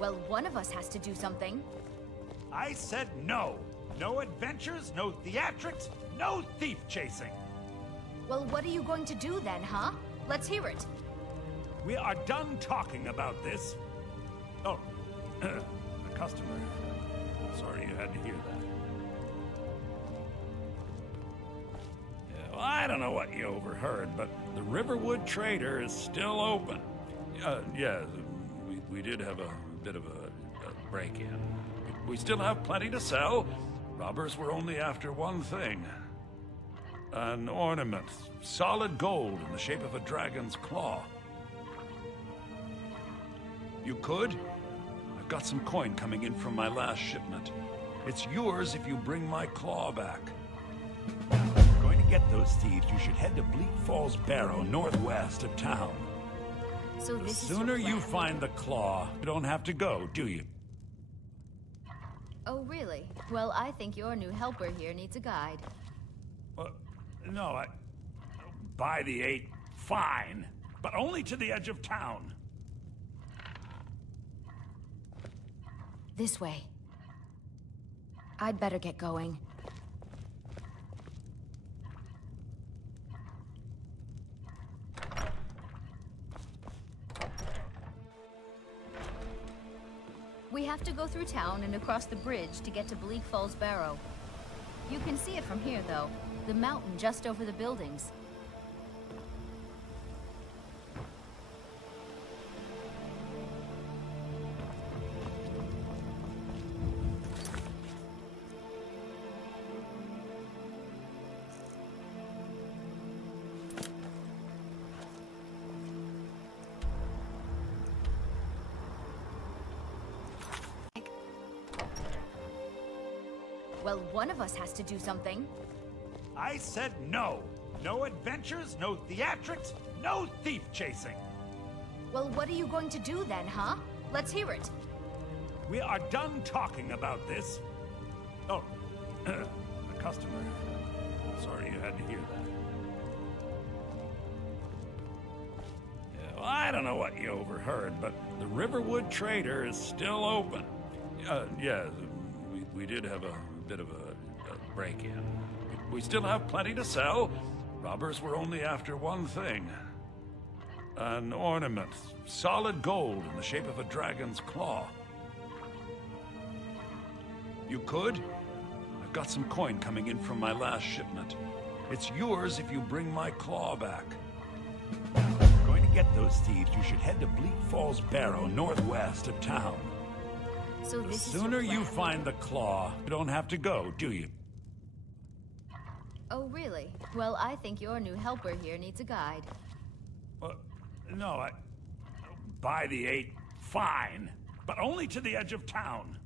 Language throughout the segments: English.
Well, one of us has to do something. I said no. No adventures, no theatrics, no thief chasing. Well, what are you going to do then, huh? Let's hear it. We are done talking about this. Oh, a customer. Sorry you had to hear that. Yeah, well, I don't know what you overheard, but the Riverwood Trader is still open. Yeah, we did have a bit of a break-in. We still have plenty to sell. Robbers were only after one thing. An ornament, solid gold in the shape of a dragon's claw. You could? I've got some coin coming in from my last shipment. It's yours if you bring my claw back. If you're going to get those thieves, you should head to Bleak Falls Barrow, northwest of town. So The this is sooner your you plan? find the claw, you don't have to go, do you? Oh, really? Well, I think your new helper here needs a guide. No, by the 8, fine. But only to the edge of town. This way. I'd better get going. We have to go through town and across the bridge to get to Bleak Falls Barrow. You can see it from here, though. The mountain just over the buildings. Well, one of us has to do something. I said no. No adventures, no theatrics, no thief chasing. Well, what are you going to do then, huh? Let's hear it. We are done talking about this. Oh, a customer. Sorry you had to hear that. Yeah, well, I don't know what you overheard, but the Riverwood Trader is still open. Yeah, we did have a bit of a break-in. We still have plenty to sell. Robbers were only after one thing. An ornament, solid gold in the shape of a dragon's claw. You could? I've got some coin coming in from my last shipment. It's yours if you bring my claw back. If you're going to get those thieves, you should head to Bleak Falls Barrow, northwest of town. So The this is your sooner you plan? find the claw, you don't have to go, do you? Oh, really? Well, I think your new helper here needs a guide. No, by the 8, fine. But only to the edge of town.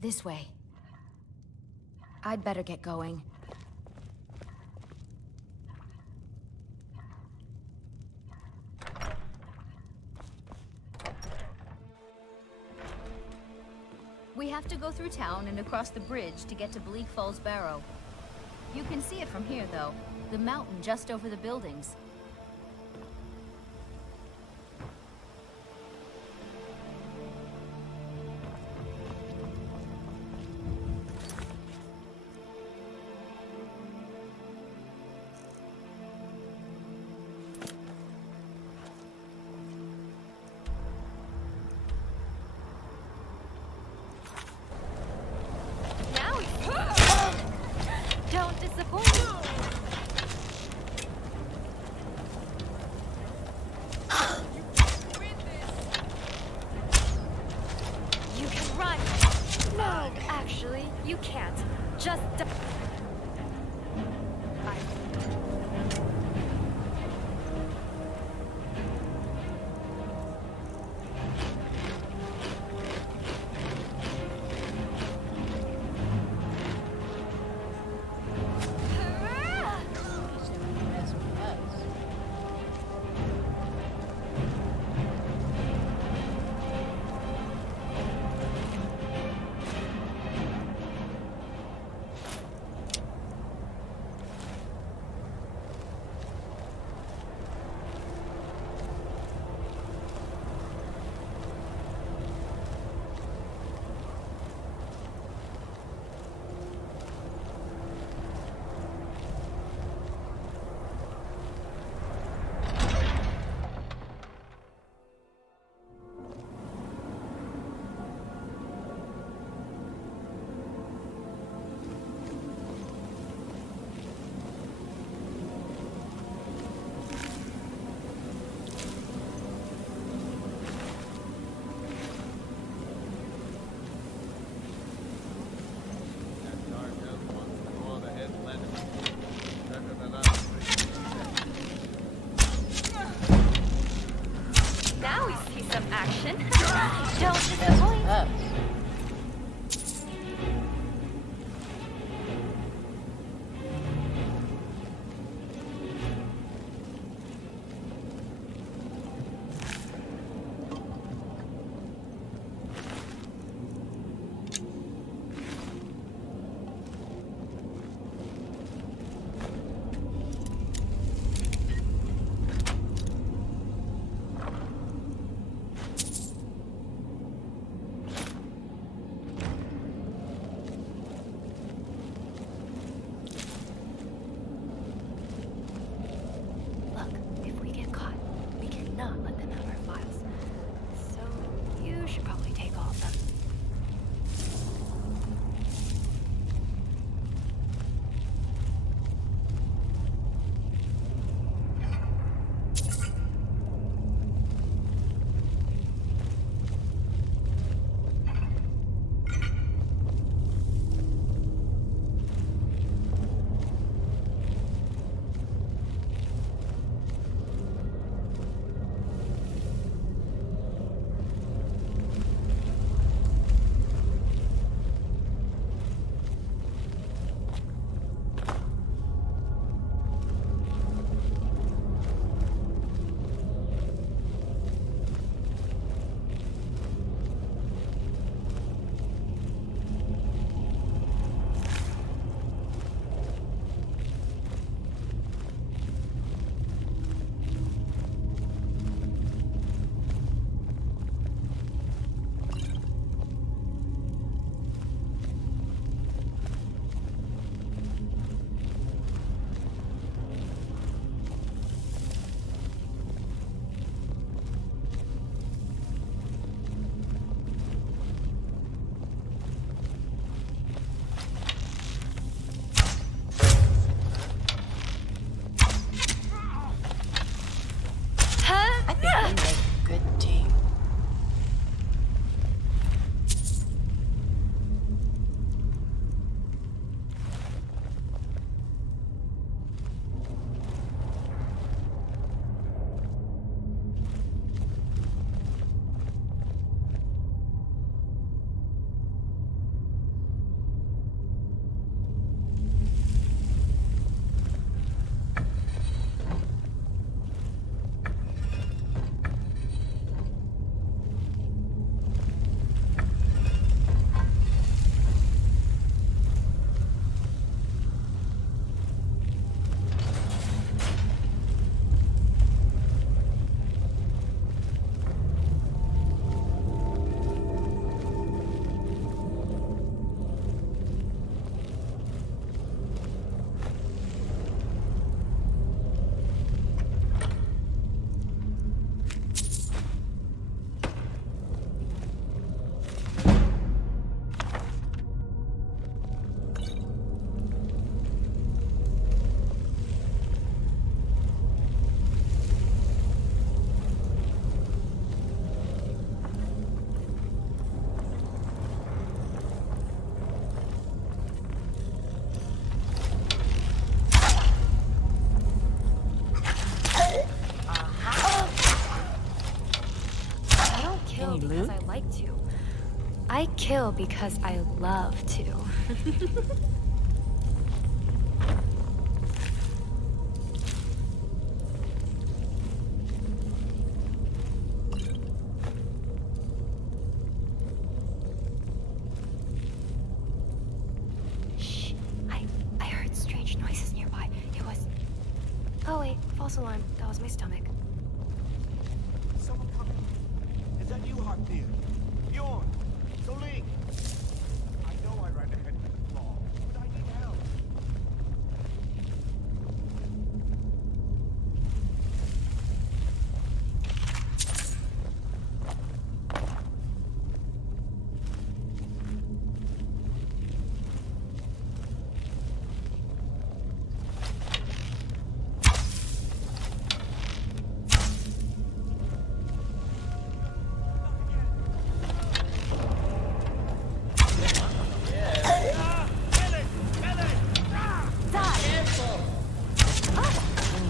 This way. I'd better get going. We have to go through town and across the bridge to get to Bleak Falls Barrow. You can see it from here, though. The mountain just over the buildings. Now it's... Don't disappoint. like to. I kill because I love to. Shh. I heard strange noises nearby. It was... Oh wait, false alarm. That was my stomach. Someone coming. Is that you, Hartnir? Bjorn? Soling? I know I ran ahead with the claw, but I need help.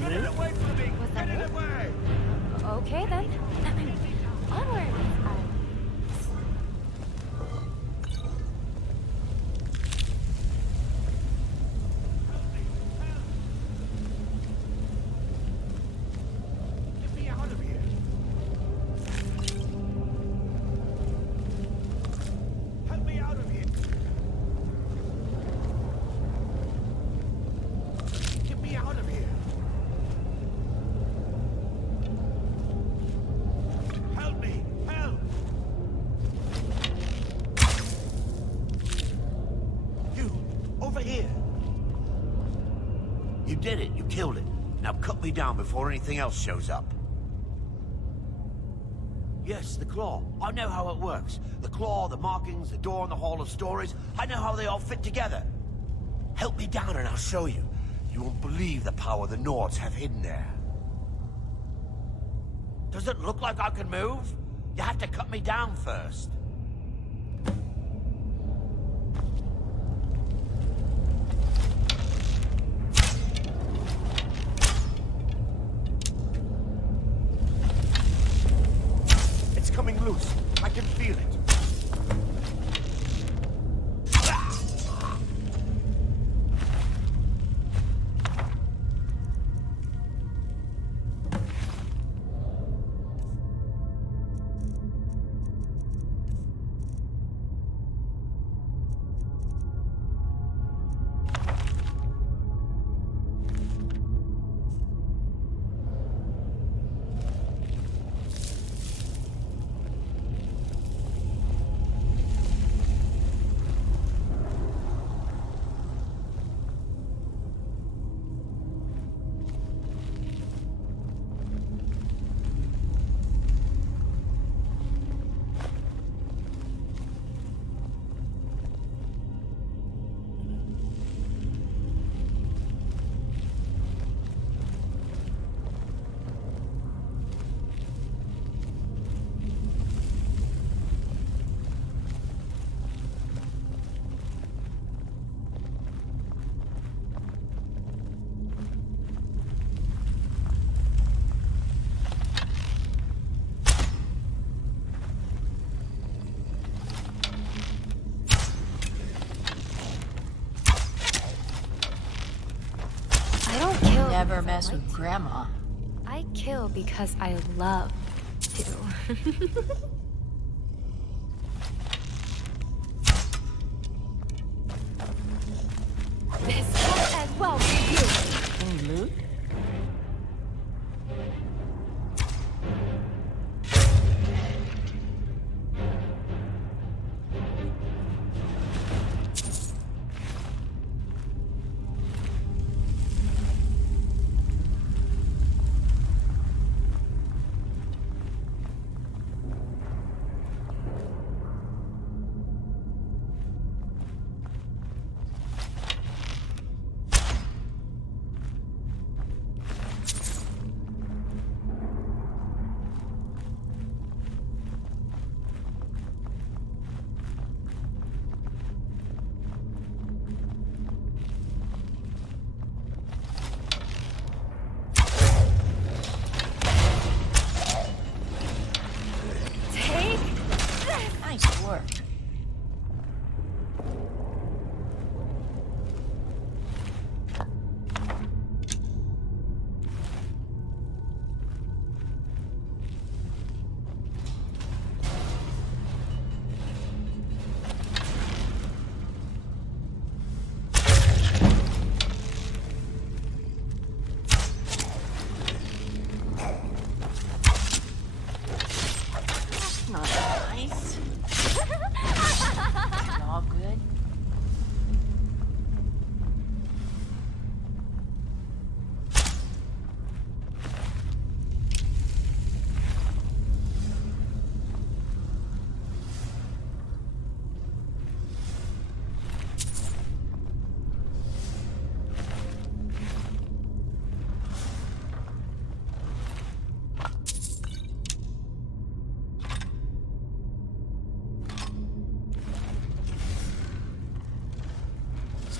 Get it away from me! Was that Get it it? away! Okay then. Onward. Get me out of here! Help me out of here! Get me out of here! Help me! Help! You, over here! You did it. You killed it. Now cut me down before anything else shows up. Yes, the claw. I know how it works. The claw, the markings, the door in the Hall of Stories. I know how they all fit together. Help me down and I'll show you. You won't believe the power the Nords have hidden there. Does it look like I can move? You have to cut me down first. It's coming loose. I can feel it. I don't kill. Never because I mess like with to. Grandma. I kill because I love to. This will as well be you. Hey, Luke?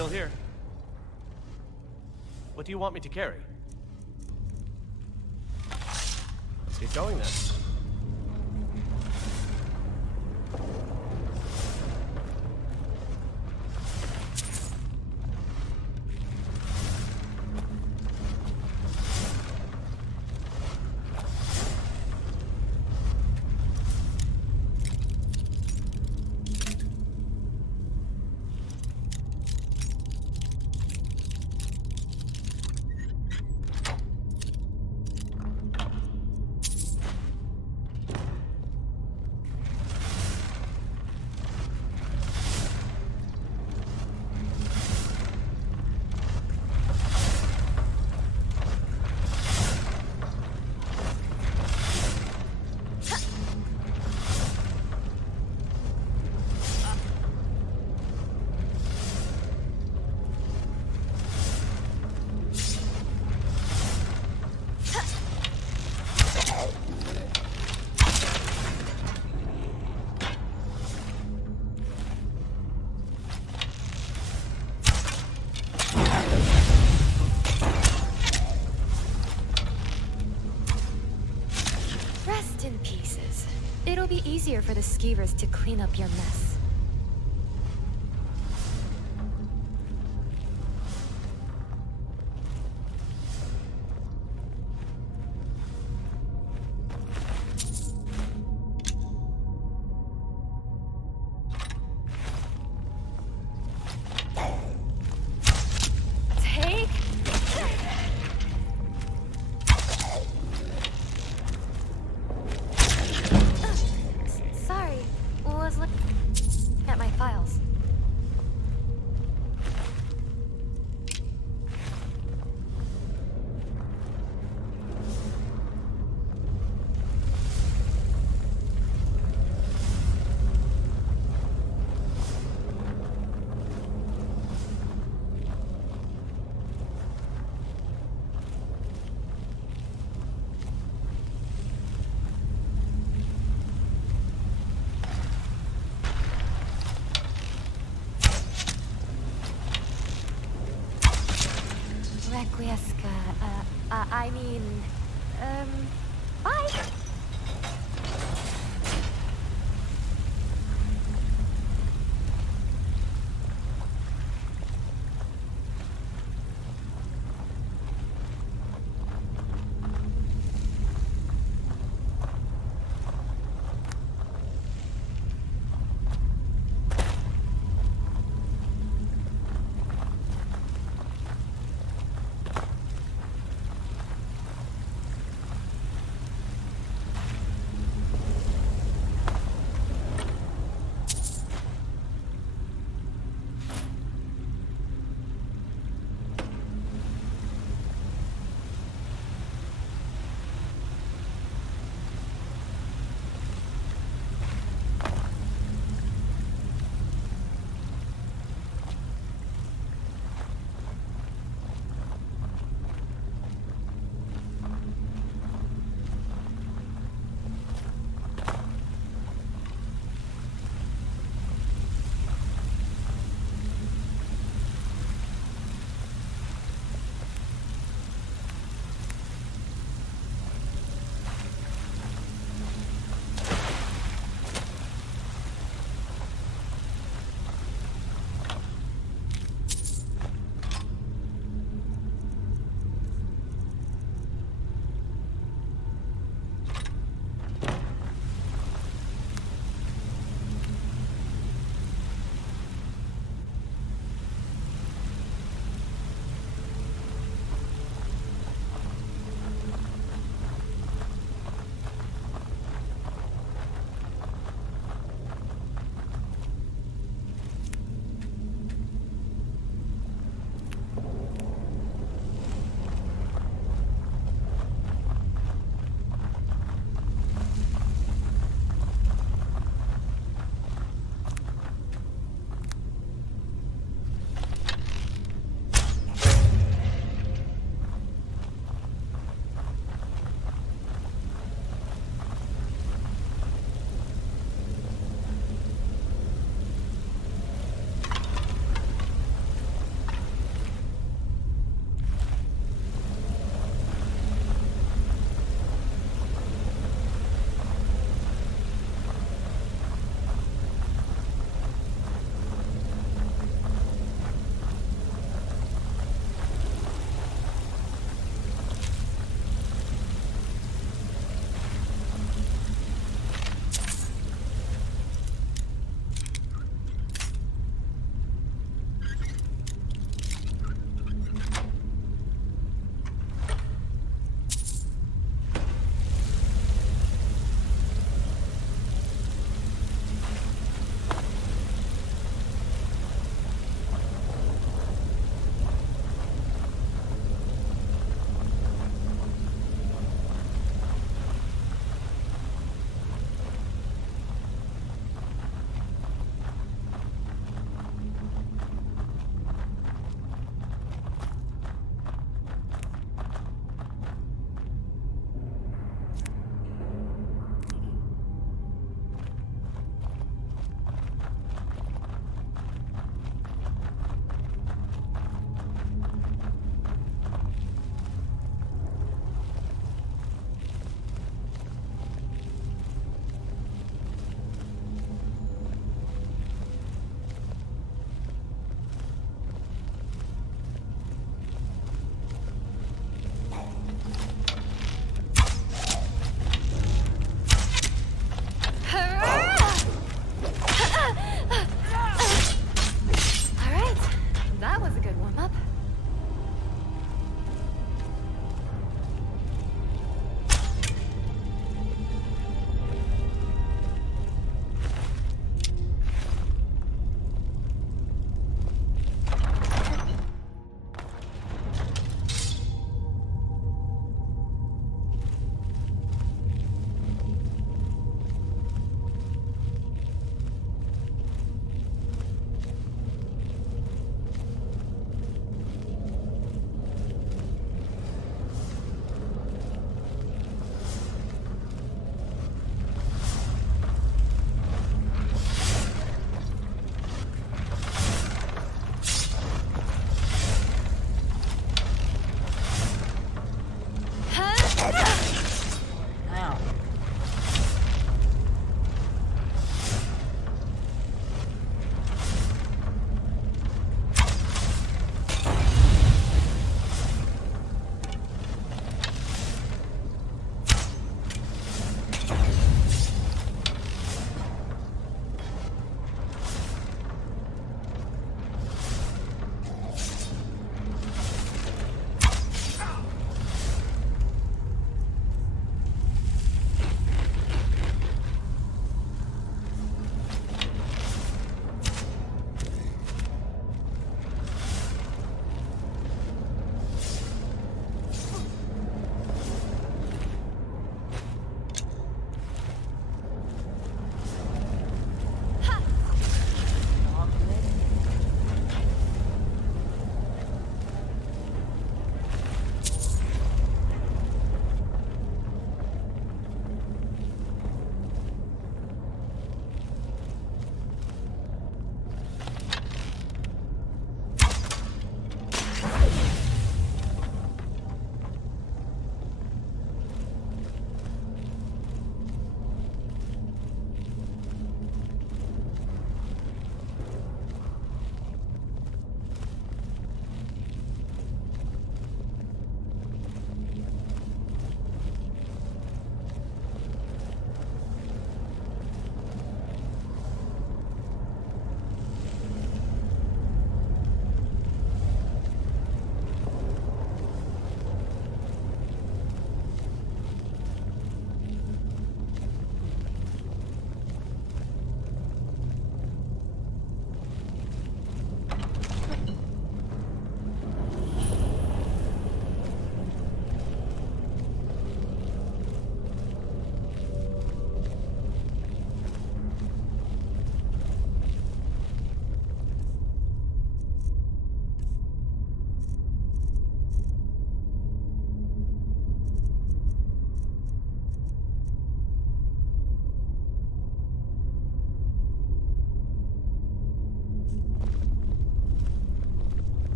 Still here. What do you want me to carry? Let's get going then. Rest in pieces. It'll be easier for the skeevers to clean up your mess. Sorry, was looking at my files. Requiesca, I mean, bye!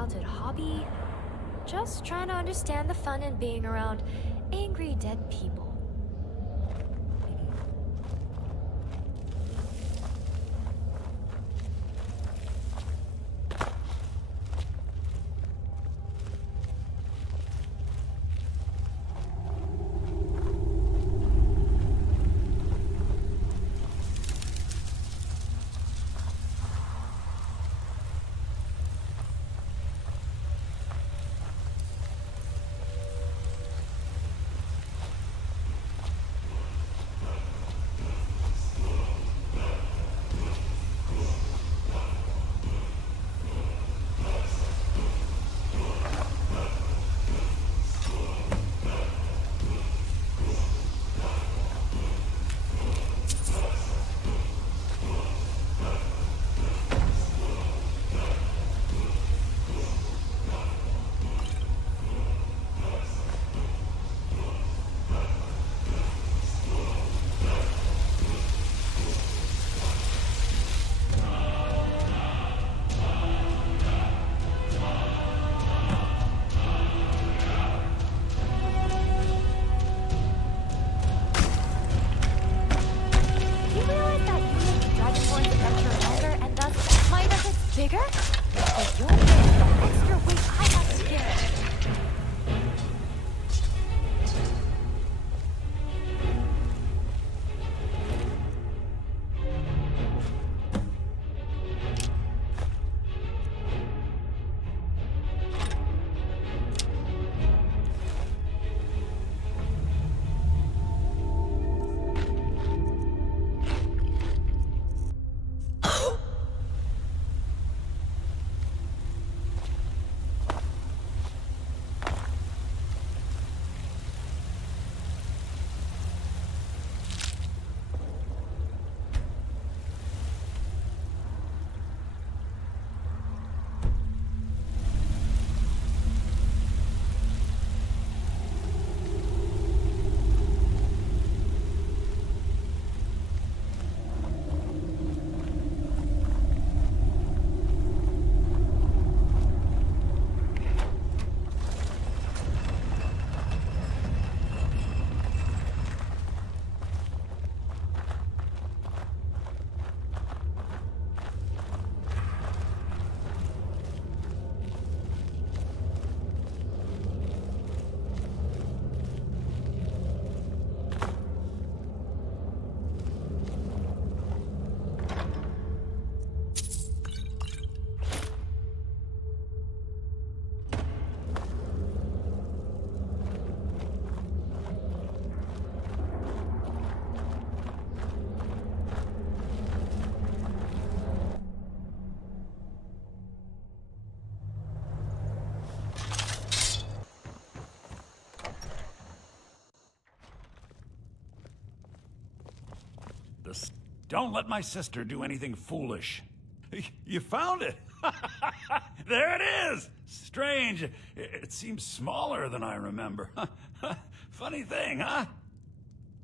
childhood hobby. Just trying to understand the fun in being around angry dead people. Bigger? But you're the extra weight I have to carry. Don't let my sister do anything foolish. You found it! There it is! Strange. It seems smaller than I remember. Funny thing, huh?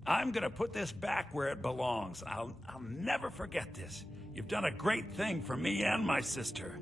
I'm gonna put this back where it belongs. I'll never forget this. You've done a great thing for me and my sister.